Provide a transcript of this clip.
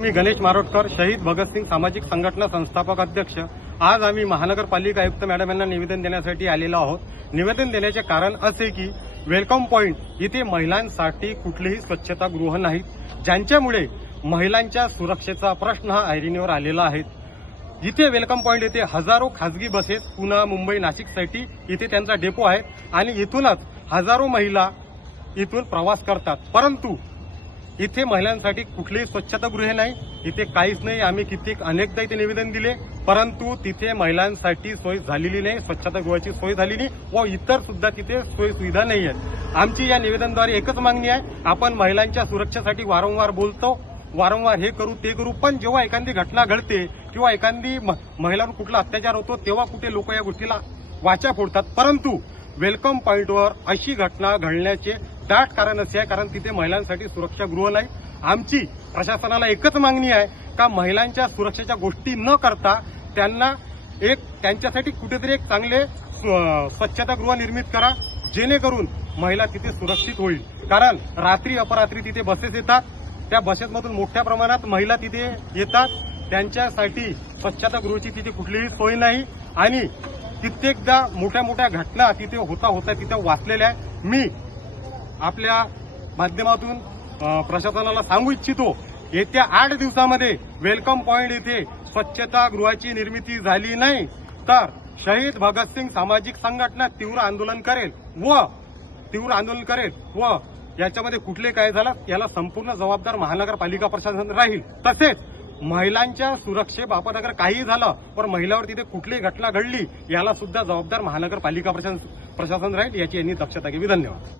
मी गणेश मारोटकर शहीद भगतसिंग सामाजिक संघटना संस्थापक अध्यक्ष. आज आम्ही महानगरपालिका आयुक्त मॅडम यांना निवेदन देण्यासाठी आलेलो आहोत. निवेदन देण्याचे कारण असे की वेलकम पॉइंट इथे महिलांसाठी कुठलेही स्वच्छतागृह नाहीत ज्यांच्यामुळे महिलांच्या सुरक्षेचा प्रश्न हा ऐरणीवर आलेला आहे. इथे वेलकम पॉइंट येथे हजारो खासगी बसेस पुणे मुंबई नाशिकसाठी इथे त्यांचा डेपो आहे आणि इथूनच हजारो महिला इथून प्रवास करतात. परंतु इथे महिलांसाठी कुठलेही स्वच्छतागृहे नाही इथे काहीच नाही. आम्ही कित्येक अनेकदा इथे निवेदन दिले. परंतु तिथे महिलांसाठी सोय झालेली नाही स्वच्छतागृहाची सोय झाली नाही व इतर सुद्धा तिथे सोय सुविधा नाही आहेत. आमची या निवेदनाद्वारे एकच मागणी आहे आपण महिलांच्या सुरक्षेसाठी वारंवार बोलतो. वारंवार हे करू ते करू पण जेव्हा एखादी घटना घडते किंवा एखादी म- महिलांवर कुठला अत्याचार होतो तेव्हा कुठे लोक या गोष्टीला वाचा फोडतात. परंतु वेलकम पॉइंटवर अशी घटना घडण्याचे दाट कारण असे आहे कारण तिथे महिलांसाठी सुरक्षागृह नाही. आमची प्रशासनाला एकच मागणी आहे का महिलांच्या सुरक्षेच्या गोष्टी न करता त्यांना एक त्यांच्यासाठी कुठेतरी एक चांगले स्व- स्वच्छतागृह निर्मित करा जेणेकरून महिला तिथे सुरक्षित होईल. कारण रात्री अपरात्री तिथे बसेस येतात त्या बसेसमधून मोठ्या प्रमाणात महिला तिथे येतात त्यांच्यासाठी स्वच्छतागृहाची तिथे कुठलीही सोय नाही आणि कित्येकदा मोठ्या मोठ्या घटना तिथे होता होता तिथे वाचलेल्या आहे मी आपल्या माध्यमातून प्रशासनाला सांगू इच्छितो येत्या आठ दिवसामध्ये वेलकम पॉइंट येथे स्वच्छतागृहाची निर्मिती झाली नाही तर शहीद भगतसिंग सामाजिक संघटना तीव्र आंदोलन करेल व तीव्र आंदोलन करेल व याच्यामध्ये कुठले काय झालं याला संपूर्ण जबाबदार महानगरपालिका प्रशासन राहील. तसेच महिलांच्या सुरक्षेबाबत अगर काही झालं पण महिलावर तिथे कुठलीही घटना घडली याला सुद्धा जबाबदार महानगरपालिका प्रशासन प्रशासन राहील याची यांनी दक्षता घ्यावी धन्यवाद.